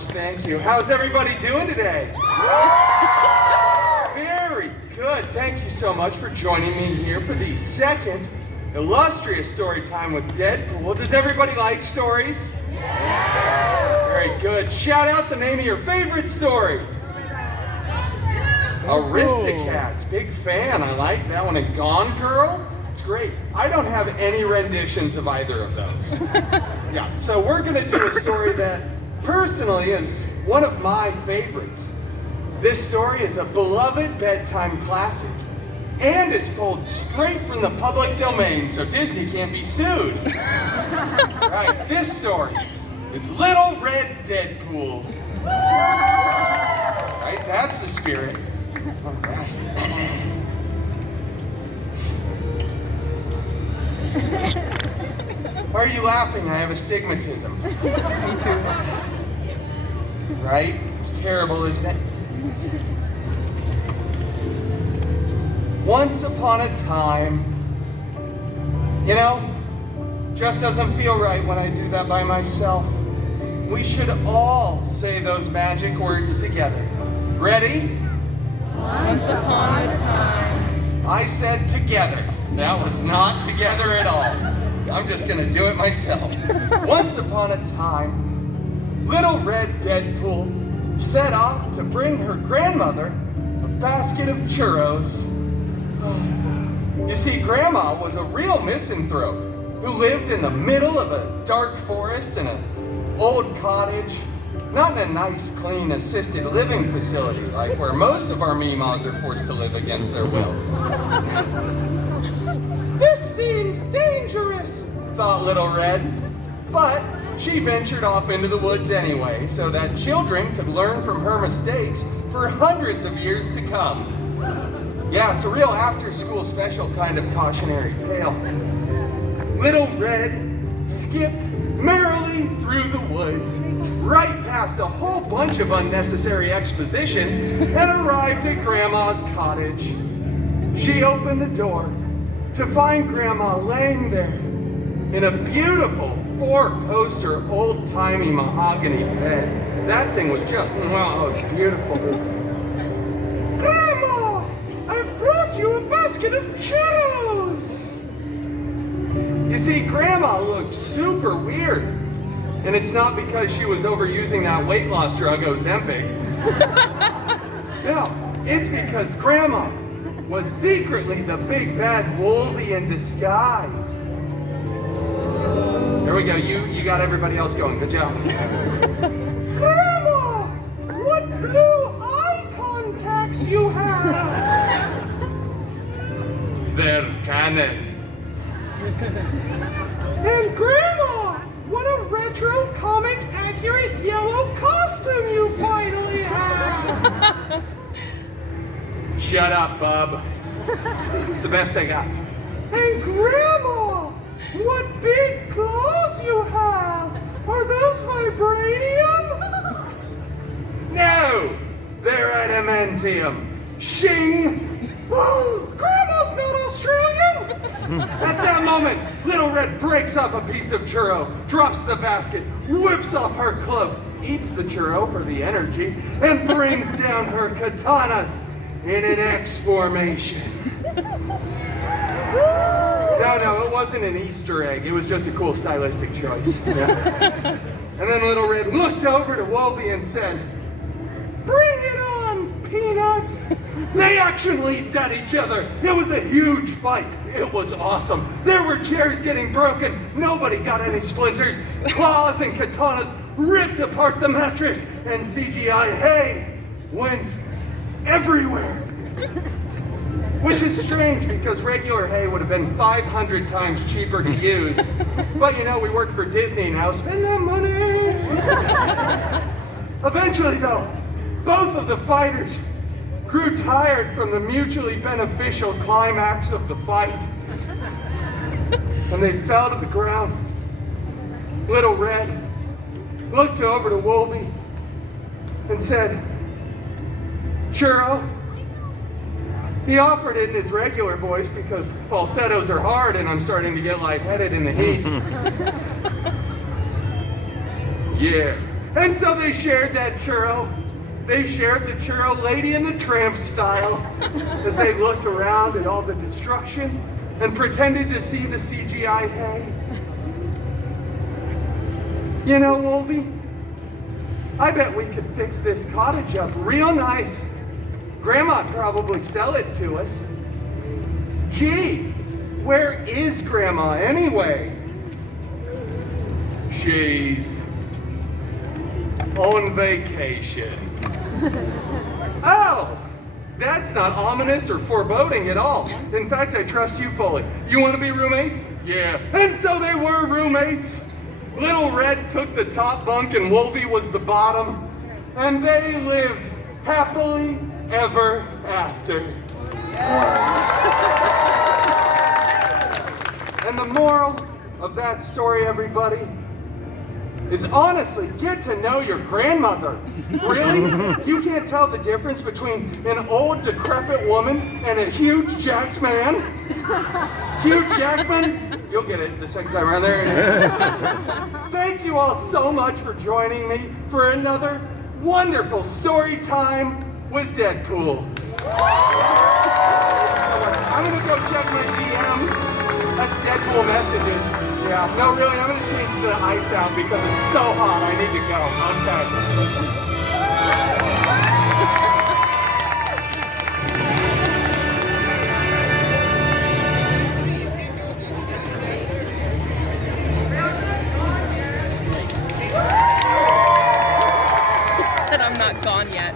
much, thank you. How's everybody doing today? Very good, thank you so much for joining me here for the second illustrious story time with Deadpool. Does everybody like stories? Yes! Very good. Shout out the name of your favorite story. Aristocats, big fan, I like that one. And Gone Girl? It's great. I don't have any renditions of either of those. Yeah, so we're gonna do a story that personally is one of my favorites. This story is a beloved bedtime classic, and it's pulled straight from the public domain, so Disney can't be sued. Right, this story is Little Red Deadpool. Right, that's the spirit. All right. Why are you laughing? I have astigmatism. Me too. Right? It's terrible, isn't it? Once upon a time, you know, just doesn't feel right when I do that by myself. We should all say those magic words together. Ready? Once upon a time. I said together. That was not together at all. I'm just gonna do it myself. Once upon a time, Little Red Deadpool set off to bring her grandmother a basket of churros. You see, Grandma was a real misanthrope who lived in the middle of a dark forest in an old cottage, not in a nice, clean, assisted living facility like where most of our Meemaws are forced to live against their will. This seems dangerous, thought Little Red, but she ventured off into the woods anyway so that children could learn from her mistakes for hundreds of years to come. Yeah, it's a real after-school special kind of cautionary tale. Little Red skipped merrily through the woods, right past a whole bunch of unnecessary exposition, and arrived at Grandma's cottage. She opened the door to find Grandma laying there in a beautiful four-poster old-timey mahogany bed. That thing was just, wow, it was beautiful. Grandma, I've brought you a basket of churros. You see, Grandma looked super weird. And it's not because she was overusing that weight loss drug Ozempic. No, it's because Grandma was secretly the big bad Wolvie in disguise. Here we go, you got everybody else going, good job. Grandma, what blue eye contacts you have? They're canon. And Grandma, what a retro comic accurate yellow costume you finally have! Shut up, bub. It's the best I got. And Grandma, what big claws you have! Are those vibranium? No, they're adamantium. Shing! Oh, Grandma's not Australian! At that moment, Little Red breaks off a piece of churro, drops the basket, whips off her cloak, eats the churro for the energy, and brings down her katanas in an X formation. No, it wasn't an Easter egg. It was just a cool stylistic choice. Yeah. And then Little Red looked over to Wolvie and said, "Bring it on, Peanut!" They action leaped at each other. It was a huge fight. It was awesome. There were chairs getting broken. Nobody got any splinters. Claws and katanas ripped apart the mattress, and CGI hay went everywhere. Which is strange because regular hay would have been 500 times cheaper to use. But you know, we work for Disney now. Spend that money. Eventually, though, both of the fighters grew tired from the mutually beneficial climax of the fight. And they fell to the ground. Little Red looked over to Wolvie and said, "Churro." He offered it in his regular voice because falsettos are hard and I'm starting to get lightheaded in the heat. "Yeah, And so they shared that churro. They shared the churro Lady and the Tramp style as they looked around at all the destruction and pretended to see the CGI hay. You know, Wolvie, I bet we could fix this cottage up real nice. Grandma'd probably sell it to us. Gee, where is Grandma anyway? She's on vacation. Oh, that's not ominous or foreboding at all. In fact, I trust you fully. You want to be roommates? Yeah. And so they were roommates. Little Red took the top bunk and Wolvie was the bottom. And they lived happily ever after. And the moral of that story, everybody, is honestly get to know your grandmother. Really? You can't tell the difference between an old decrepit woman and a huge jacked man? Hugh Jackman? You'll get it the second time around. There it is. Thank you all so much for joining me for another wonderful story time with Deadpool. I'm gonna go check my DMs. That's Deadpool messages. Yeah, no, really, I'm gonna change the ice out because it's so hot. I need to go. Okay. Said I'm not gone yet.